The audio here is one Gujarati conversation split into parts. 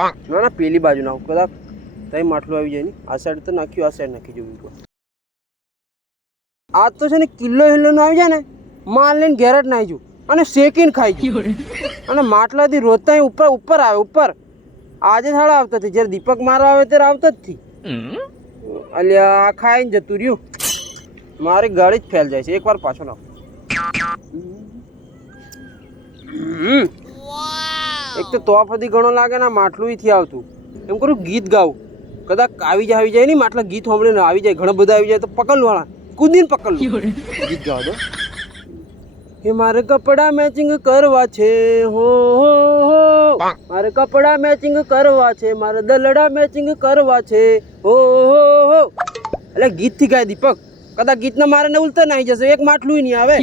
ના ના પેલી બાજુ નાખું કદાચ તઈ માટલું આવી જાય ને. આ સાઈડ તો નાખ્યું આ સાઈડ નાખી જોયું આ તો છે ને કિલ્લો હિલ્લોનો આવી જાય ને માલ લઈને ઘેર જ નાખી જવું. અને શેકીને ખાઈ ગયું અને માટલાથી રોજતા ઉપર ઉપર આવે ઉપર. આજે થાળા આવતા હતી જ્યારે દીપક મારા આવે ત્યારે આવતા જ થી. અલ્યા આ ખાઈને જતું રહ્યું. મારી ગાડી જ ફેલ જાય છે. એકવાર પાછો નાખો. હમ. એક તો તોફથી ઘણો લાગે ને માટલું થી આવતું. એમ કરું ગીત ગાવું કદાચ આવી જાય આવી જાય નહીં માટલા ગીત સાંભળીને આવી જાય ઘણા બધા આવી જાય તો પકડ વાળા કૂદીને પકલ ગીત ગાવા દો. કે મારે કપડા મેચિંગ કરવા છે. હો હો હો. મારે કપડા મેચિંગ કરવા છે. મારે દલડા મેચિંગ કરવા છે. હો હો હો. એટલે ગીતથી ગાય દીપક. કદાચ ગીતના મારે ને ઉલતા નાઈ જશે. એક માટલું નહીં આવે.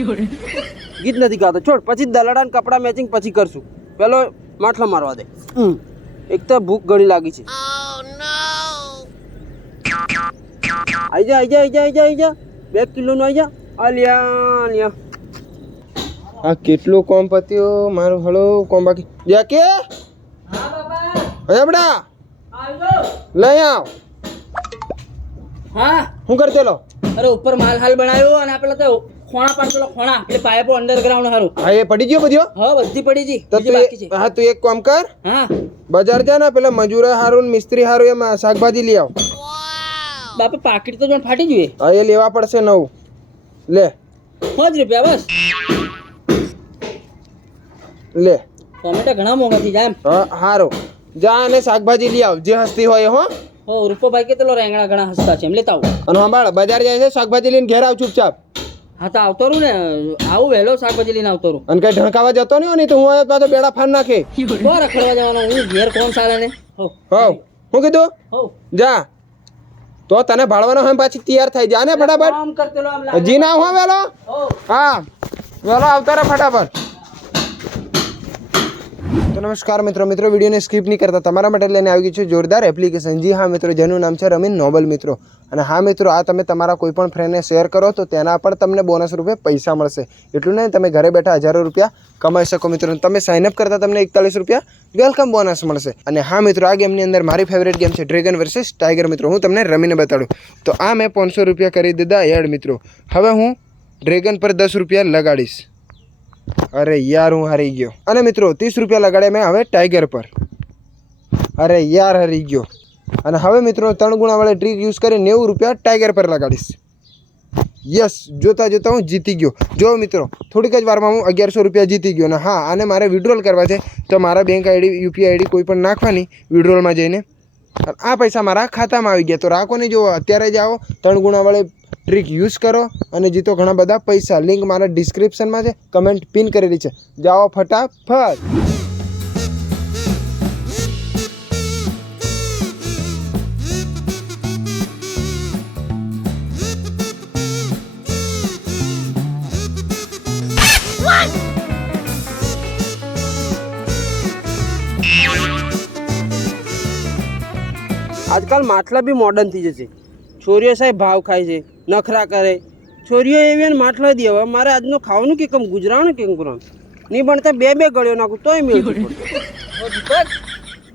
ગીત નથી ગાતો. છોડ પછી દલડા ને કપડા મેચિંગ પછી કરશું. પેલો માટલા મારવા દે. એક તો ભૂખ ઘણી લાગી છે. આઈ જા આઈ જા આઈ જા આઈ જા આઈ જા. બે કિલોનું આઈ જા. અલ્યા અલ્યા આ કેટલું કોમ પત્યો? મારું હળો કોમ બાકી. જા કે? અરે બડા લઈ આવ. હા. હું કરતેલો અરે ઉપર માલ હાલ બનાવ્યો અને આપણે તો ખોણા પાડ પેલો ખોણા એટલે પાઇપો અંડરગ્રાઉન્ડ હારું. હા એ પડી ગયો બધો હા બધી પડી ગઈ તો તું હા તું એક કામ કર હા. બજાર જા ને પેલા મજૂરા હારું ને મિસ્ત્રી હારું એમ શાકભાજી લઈ આવ. બાપા પાકીટ તો જોઈને ફાટી જોઈએ હા એ લેવા પડશે નવું. લે. પાંચ રૂપિયા બસ. લે. ટોમેટા ઘણા મોંઘા થઈ જાય એમ. હા હારું. જા અને શાકભાજી લઈ આવ જે હસ્તી હોય હો. હો રૂપો ભાઈ કેટલો રેંગણા ઘણા હસતા છે એમ લેતા આવું. અને સંભાળ બજાર જાય છે શાકભાજી લઈને ઘેર આવ ચૂપચાપ. હા તો આવતો રહું ને. આવું વહેલો શાકભાજી લઈને આવતો રહું અને કઈ ઢણકાવા જતો નહીં હોય તો હું આવ્યો તો બેડા ફાન નાખે. બહુ રખડવા જવાનો હું ઘેર કોણ ચાલે ને. હો હું કીધું? હો જા. તો તને ભાડવાનો હમ પાછી તૈયાર થઈ જા ને ફટાફટ. હજી ના હો વેલો? હા. વેલો આવતા રહે ફટાફટ. તો નમસ્કાર મિત્રો મિત્રો, વિડીયોને સ્કીપ નહીં કરતા. તમારા માટે લઈને આવી ગયું છે જોરદાર એપ્લિકેશન જી હા મિત્રો, જેનું નામ છે રમીન નોબલ મિત્રો. અને હા મિત્રો, આ તમે તમારા કોઈ પણ ફ્રેન્ડને શેર કરો તો તેના પર તમને બોનસ રૂપે પૈસા મળશે. એટલું નહીં, તમે ઘરે બેઠા હજારો રૂપિયા કમાઈ શકો મિત્રો. તમે સાઇનઅપ કરતા તમને એકતાલીસ રૂપિયા વેલકમ બોનસ મળશે. અને હા મિત્રો, આ ગેમની અંદર મારી ફેવરેટ ગેમ છે ડ્રેગન વર્સેસ ટાઈગર મિત્રો. હું તમને રમીને બતાડું. તો આ મેં પાંચસો રૂપિયા કરી દીધા એડ મિત્રો. હવે હું ડ્રેગન પર દસ રૂપિયા લગાડીશ. અરે યાર, હું હારી ગયો. અને મિત્રો, ત્રીસ રૂપિયા લગાડ્યા મેં હવે ટાઈગર પર. અરે યાર, હારી ગયો. અને હવે મિત્રો, ત્રણ ગુણાવાળી ટ્રીક યુઝ કરી નેવું રૂપિયા ટાઈગર પર લગાડીશ. યસ જોતાં જોતા હું જીતી ગયો. જો મિત્રો, થોડીક જ વારમાં હું અગિયારસો રૂપિયા જીતી ગયો. અને હા, આને મારે વિડ્રોલ કરવા છે, તો મારા બેંક આઈડી યુપીઆઈ આઈડી કોઈ પણ નાખવાની વિડ્રોલમાં જઈને. આ પૈસા મારા ખાતામાં આવી ગયા. તો રાખો નહીં જો અત્યારે જ આવો, ત્રણ ગુણાવાળી ટ્રીક યુઝ કરો અને જીતો ઘણા બધા પૈસા. લિંક મારા ડિસ્ક્રિપ્શનમાં છે. કમેન્ટ પિન કરેલી છે. જાઓ ફટાફટ. આજકાલ માટલા બી મોડર્ન થઈ જશે. છોરીઓ સાહેબ ભાવ ખાય છે. નખરા કરે. છોરીઓ એવી અને માટલા દે હવે મારે આજનું ખાવાનું કે કેમ ગુજરાવાનું કેમ કરવાનું નહીં ભણતા બે બે ગળ્યો નાખું તોય મેળ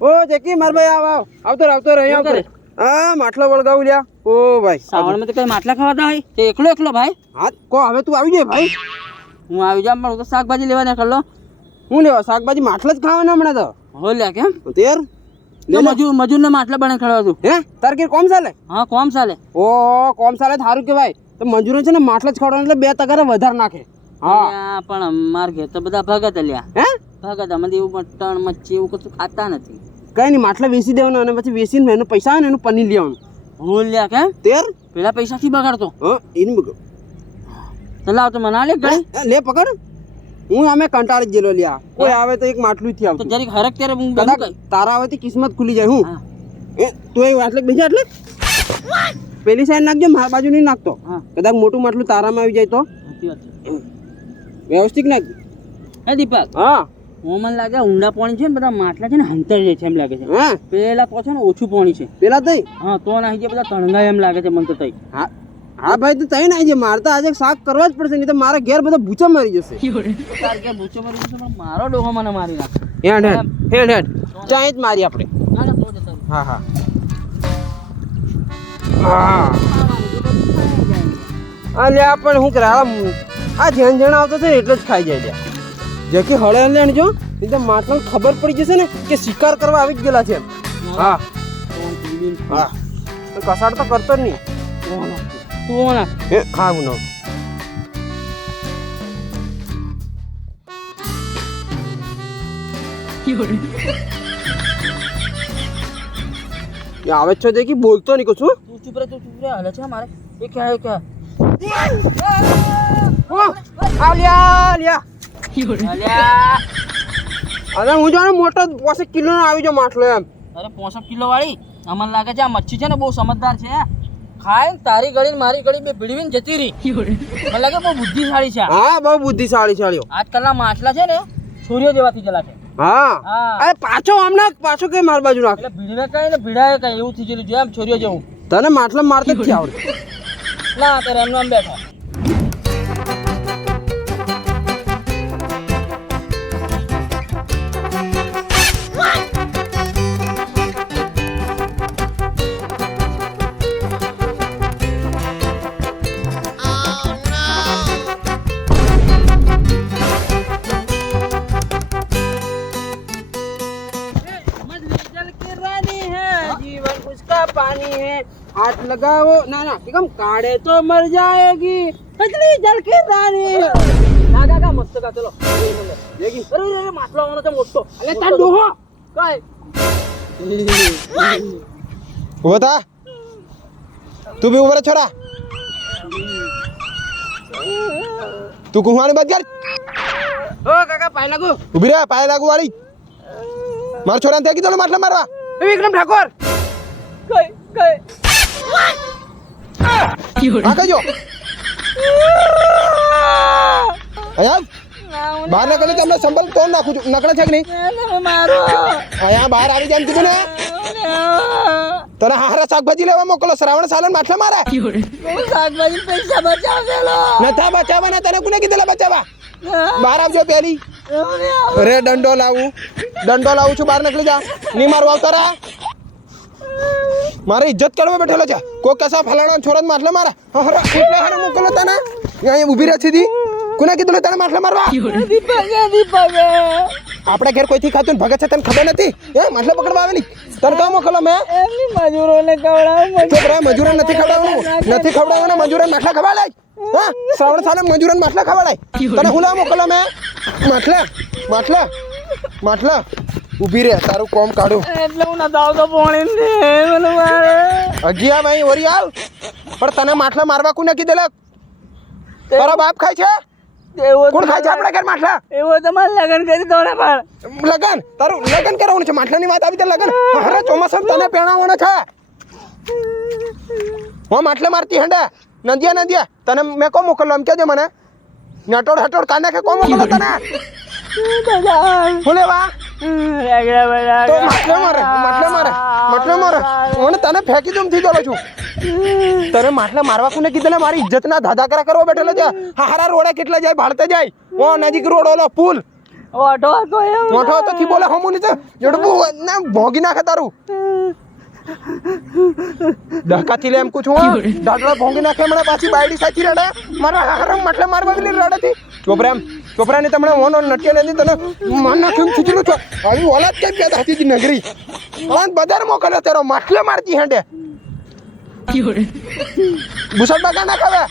ઓ જેકી માર ભાઈ આવ આવ. આવતો આવતો રહે આવતો હા માટલા વળગાવું લ્યા. ઓ ભાઈ. શ્રાવણમાં તો કઈ માટલા ખાવાતા હોય? તે એકલો એકલો ભાઈ? હા કો હવે તું આવી જાય ભાઈ. હું આવી જાઉં પણ હું તો શાકભાજી લેવા નીકળલો હું લેવા? શાકભાજી માટલા જ ખાવાના હમણાં તો. હો લ્યા કેમ? તેર મજૂર મજૂરને માટલા બને ખડવા હે? તાર કે કોમ ચાલે? હા કોમ ચાલે. ઓ કોમ ચાલે સારું કહેવાય. તો મજૂરો છે ને માટલા જ ખડવાનું એટલે બે તગારે વધારે નાખે. હા. પણ માર ઘેર તો બધા ભગત લ્યા હે? ભગત અમે એવું મટણ મચ્છી એવું કશું ખાતા નથી. કઈ નહીં માટલા વેચી દેવાનું અને પછી વેચીને એનું પૈસા આવે ને એનું પનીર લેવાનું. હું લ્યા કે? તેર? પેલા પૈસાથી બગાડતો. હા એનું બગડ. તો લાવ તો મને લે લે પકડ. હું અમે કંટાળી ગયેલો લ્યા. કોઈ આવે તો એક માટલું થી તો આવતું. જરીક હરક ત્યારે હું કદાચ તારા આવે કિસ્મત ખુલી જાય હું. એ તું એ આટલે બીજા આટલે? પેલી સાઈડ નાખજો મારા બાજુ નહીં નાખતો. કદાચ મોટું માટલું તારામાં આવી જાય તો. વ્યવસ્થિત નાખ હે દીપક? હા. મને લાગે ઊંડા પાણી છે ને બધા માટલા છે ને હંતર જાય છે એમ લાગે છે. હા. પેલા તો છે ને ઓછું પાણી છે. પેલા તઈ? હા તો નાખી ગયા બધા તણગાય એમ લાગે છે મને તો તઈ. હા. હા ભાઈ તો તઈ નાઈ છે મારે તો આજે શાક કરવા જ પડશે નહીં તો મારા ઘેર બધા ભૂચા મરી જશે. તાર કે ભૂચો મારી જશે પણ મારો ડોહો મને મારી નાખે. હેડ હેડ હેડ હેડ. ચાય જ મારી આપણે. હા હા. હા. અલ્યા પણ હું કરે આ જણ જણ આવતો છે ને એટલે જ ખાઈ જાય જે કે હળે હળે જો એટલે માટલાને ખબર પડી જશે ને કે શિકાર કરવા આવી જ ગયેલા છે હા. હા. તો કસાડ તો કરતો જ નહીં. ના ન આવે છે દેખી બોલતો નહીં કશું તું ચૂપ રે તું ચૂપ રે હાલે છે મારે એ ક્યાં એ ક્યાં ઓ, આવ લ્યા અરે હું જાણે મોટો પાસે કિલો આવી જાવ માટલો એમ અરે પોસઠ કિલો વાળી અમને લાગે છે આ મચ્છી છે ને બહુ સમજદાર છે ખાય ને તારી ગળી ને મારી ગળી બે ભીડવીને જતી રહી. મને લાગે બહુ બુદ્ધિશાળી છે હા બહુ બુદ્ધિશાળી ચાલ્યો આજકાલના માછલા છે ને સૂર્ય જેવાથી જલા છે. હા. અરે પાછો હમણાં પાછો કે માર બાજુ નાખ? એટલે ભીડવે કઈ ને ભીડાય કઈ એવું થઈ ગયેલું છે એમ છોરીઓ જેવું. તને માટલા મારતા જ છે આવડે ના તારે એમનો એમ બેઠો. लगाओ ना ना बेगम काढ़े तो मर जाएगी पतली जल के दाने काका का मस्त का चलो लेकिन अरे अरे मासला वाला तो मोटो अरे ता दोहो काय बता तू भी उम्र छोरा तू कुहाने बात कर ओ काका पाय लागू उभी रे पाय लागू वाली मार छोरा ते की तुला मारला मारवा विक्रम ठाकोर काय काय ઠાકોર કઈ કઈ આ કજો અહીંયા બહાર ના કરી તમને સંભળ તો નાખું છું નકળે છે કે નહીં મારો અહીંયા બહાર આવી જાય કીધું ને તને હારા શાકભાજી લેવા મોકલો શ્રાવણ સાલન માટલા મારે શાકભાજી પૈસા બચાવેલો નથા બચાવવાના તને કોને કીધેલા બચાવવા બહાર આવજો પેલી રે દંડો લાવું દંડો લાવું છું બહાર નીકળી જા નહીં મારું આવતારા મારે ઇજ્જત કરવા બેઠેલો છે. કોઈ કસા ફલાણા છોરા માટલા મારા. હરે એટલે હારે મોકલો તને. અહીં ઊભી છે સીધી કોને કીધું તને માટલા મારવા? આપણે ઘેર કોઈથી ખાતું ને ભગત છે તને ખબર નથી? એ માટલા પકડવા આવેલી? તને કહો મોકલો મેં. મજૂરોને કવડાવ ચૂપ રહે મજૂરન નથી ખવડાવવાનું. નથી ખવડાવવાના મજૂરો માટલા ખવડાય. હા, શ્રાવણ સાલે મજૂરો માટલા ખવડાય. તને હુલા મોકલો મેં? માટલા માટલા માટલા. ઊભી રે તારું કોમ કાઢું. એટલે હું નતા તો પોણી મારે ભાઈ ઓરી આવ પણ તને માટલા મારવા કોને કીધેલા? તારા બાપ ખાય છે? એવો કોણ ખાય છે આપણે ઘર માટલા? એવો તમારે લગન કરી દો ને પણ લગન? તારું લગન કરાવવાનું છે માટલાની વાત આવી તો લગન? હરે ચોમાસા તને પહેણાવવાનો છે. હું માટલે મારતી હંડે? નદિયા નદિયા તને મેં કો મોકલો એમ કેજે મને. નટોડ હટોડ કાને કે કો મોકલો તને? હું લેવા? તો માટલે મારે માટલે મારે માટલે મારા. મને તને ફેંકી દઉં થી ચાલો છું. તને માટલા મારવા કોને કીધેલા મારી ઇજ્જતના ધાધાકરા કરવા બેઠેલો છે હારા રોડા કેટલા જાય ભાળતે જાય. ઓ નજીક રોડ ઓલો પુલ. ઓઠો હતો એમ થી બોલે હમું નીચે. જોડું ના ભોગી નાખે તારું. ડકાથી લે એમ કુછ હું. દાદડા ભોંગી નાખે હમણાં પાછી બાયડી સાચી રડે. મારા હારમ મટલે મારવા ગલી રડે થી ચોપરામ ચોપરાને તમને મોનો નટકે લેતી તને મન નાખ્યું ખીચડું છો. આવી ઓલાદ કેમ પેદા હતી નગરી? ઓન બદર મોકલ્યો તેરો. માટલે મારતી હેંડે. ભૂસણ બગા ના ખાવે.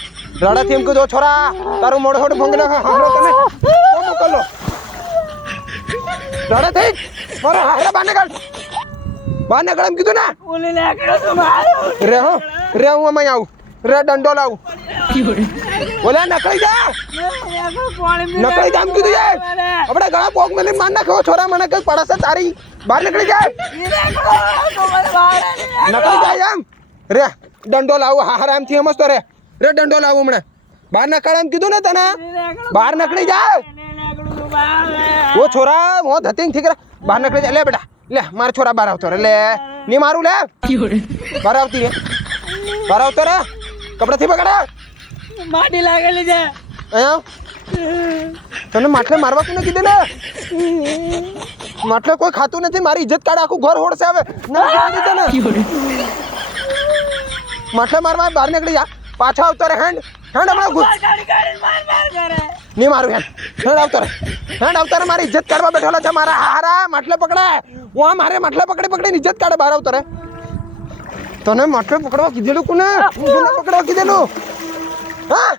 રડાથી એમ કીધું છોરા તારું મોડો મોડો ભંગ નાખે. હારો તમે. કોણ મોકલો રડે થી મારા હારા બાને કાઢ. બાને કાઢ એમ કીધું ના? ઓલી લાકડો તો મારો. રે હો. રે હું અમે આવું. રે દંડો લાવું. ઓલા નકળી જા નકળી જા એમ કીધું યાર આપણે ઘણા પોક મને માર નાખ્યો. છોરા મને કઈ પડશે તારી. બહાર નીકળી જાય નકળી જાય એમ. રે દંડો લાવો. હા હારા એમથી સમજતો રે. રે દંડો લાવો હમણાં. બહાર નકળ એમ કીધું ને તને? બહાર નકળી જાય ઓ છોરા હું ધતિંગ ઠીક રે. બહાર નકળી જાય લે બેટા લે મારા છોરા બહાર આવતો રે. લે ની મારું લે. બહાર આવતી રે બહાર આવતો રે. કપડાથી પકડે માટી લાગેલી છે. તને માટલે મારવા કોને કીધું ને માટલે કોઈ ખાતું નથી મારી ઇજ્જત કાઢે આખું ઘર હોડશે હવે. ના કીધી માટલા માર માર બહાર નીકળી જા. પાછા આવતો રે હેન્ડ હેન્ડ હમણાં ઘૂસ. નહીં મારું હેન્ડ હેન્ડ આવતો રે હેન્ડ આવતો રે મારી ઇજ્જત કાઢવા બેઠેલો છે. મારા હારા માટલે પકડે. આ મારે માટલે પકડી પકડીને ઇજ્જત કાઢે બહાર આવતો રે તને માટલે પકડવા કીધેલું કોને પકડવા કીધેલું? હા?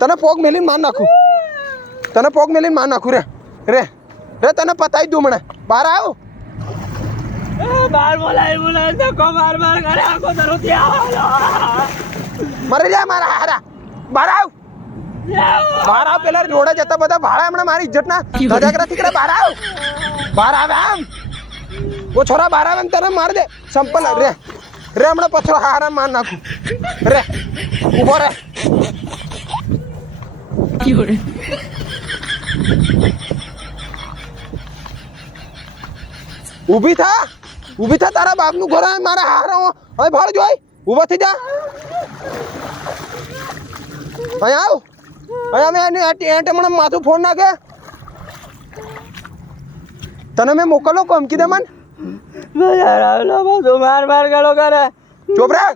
તને પોગ મેલીને માર નાખું. તને પોગ મેલીને માર નાખું. રે રે રે તને પતાવી દઉં મને. બહાર આવ. માર જા મારા હારા. બહાર આવ. બહાર આવ પેલા રોડે જતા બધા ભાડા હમણાં મારી ઇજ્જતના ધજાગરા તીકડે બહાર આવ. બહાર આવે આમ. ઓ છોરા બહાર આવે ને તને માર દે. સંપલ રે રે હમણાં પથરો હારા માર નાખું. રે ઊભો રે. ઊભી થા. ઊભી થા તારા બાપનું ઘર આવે, મારા હારા હવે ભાળ જોઈ. ઊભો થઈ જા. અહીંયા આવ. અહીંયા મેં એની એટ મને માથું ફોન નાખે. તને મેં મોકલો કમકી દે મન? માર માર ગાળો કરે. ચોપરા.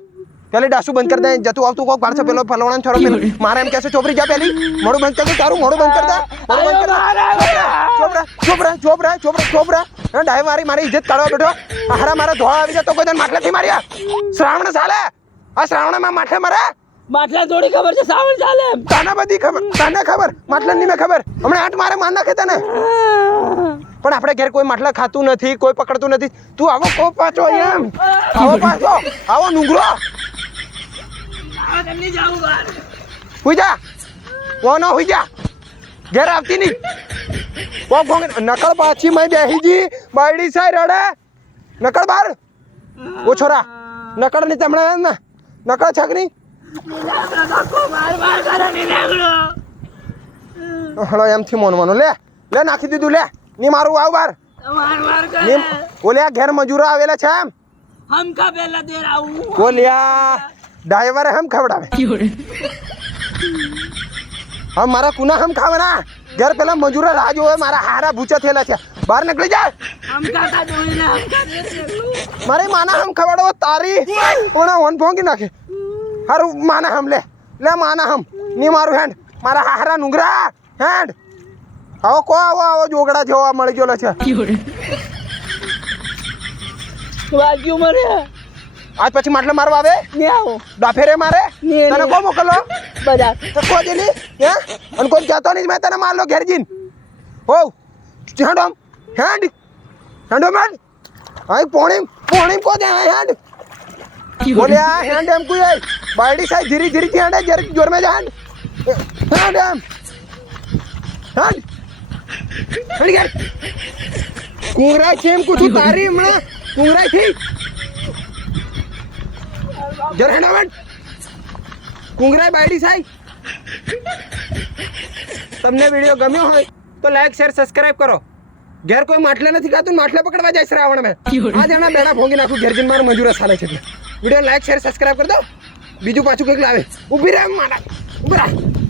પેલી ડાસુ બંધ કરી દે. જતું આવતું કોક પાડશે પેલો ફલવાના છોરો પેલો. મારે એમ કહેશે છોપરી જા પેલી. મોડું બંધ કરી તારું મોડું બંધ કરી દે. મોડું બંધ કરી છોપરા છોપરા છોપરા છોપરા છોપરા ડાય મારી મારી ઇજ્જત કાઢવા બેઠો. હારા મારા ધોળા આવી જતો કોઈ તને માટલાથી માર્યા શ્રાવણ ચાલે. આ શ્રાવણમાં માટલે મારે? માટલા થોડી ખબર છે શ્રાવણ ચાલે. તને બધી ખબર તને ખબર. માટલા ની મેં ખબર. હમણાં આઠ મારે માન નાખે તને. પણ આપણે ઘેર કોઈ માટલા ખાતું નથી કોઈ પકડતું નથી. તું આવો કો પાછો એમ આવો પાછો. આવો નુંગરો આ તેમની જાવું બહાર હુઈ જા. વો ન હુઈ જા. ઘેર આવતી નહીં. વો ભોંગ નકળ પાછી મેં બેહીજી બાયડી સાઈ રડે. નકળ બાર. ઓ છોરા નકળની તમને ને. નકળ છકની હળો એમથી મોનવાનો. લે લે નાખી દીધું લે. ની મારું આવ બાર. ઓલે ઘેર મજૂરો આવેલા છે એમ. હમ કા પહેલા દેર આવું. ઓલ્યા. ડ્રાઈવરે હમ ખવડાવે. હા મારા કુના હમ ખાવાના. ઘર પેલા મજૂરો રાહ જોવે મારા હારા ભૂચા થયેલા છે. બહાર નીકળી જાય મારી માના હમ ખવડાવો તારી. ઓના ઓન ભોંગી નાખે. હારું માના હમ લે. લે માના હમ. ની મારું હેન્ડ. મારા હારા નુંગરા. હેન્ડ. આવો કો આવો આવો જોગડા જોવા મળી ગયેલો છે. વાગ્યું મને આજ પછી માટલે મારવા આવે? ને આવો. ડાફેરે મારે? ને, તને ને. કો મોકલો બધા. તો કો જેલી હે? અને કોઈ કહેતો નહીં મેં તને માર લો ઘેર જીન હો હેન્ડ આમ. હેન્ડ હેન્ડ આમ હેન્ડ આઈ પોણી પોણી કો દે હેન્ડ બોલે આ હેન્ડ એમ કોઈ બાયડી સાઈ ધીરે ધીરે થી હેન્ડ જર જોર में जा હેન્ડ હેન્ડ એમ હેન્ડ હેન્ડ ગેર કુંગરા છે એમ કુછું તારી હમણાં. કુંગરા થી જર હેન્ડ આવ કુંગરા બાયડી સાઈ. તમને વીડિયો ગમ્યો હોય તો લાઈક શેર સબસ્ક્રાઇબ કરો. ઘેર કોઈ માટલા નથી ખાતું, માટલા પકડવા જાય શ્રાવણ મેં. આ જણા બેડા ભોંગી નાખું, ઘેર જઈને મારું મજૂર ચાલે છે વીડિયો લાઈક શેર સબસ્ક્રાઇબ કરી દો. બીજું પાછું કંઈક લાવે. ઊભી રહે મારા ઊભી રહે.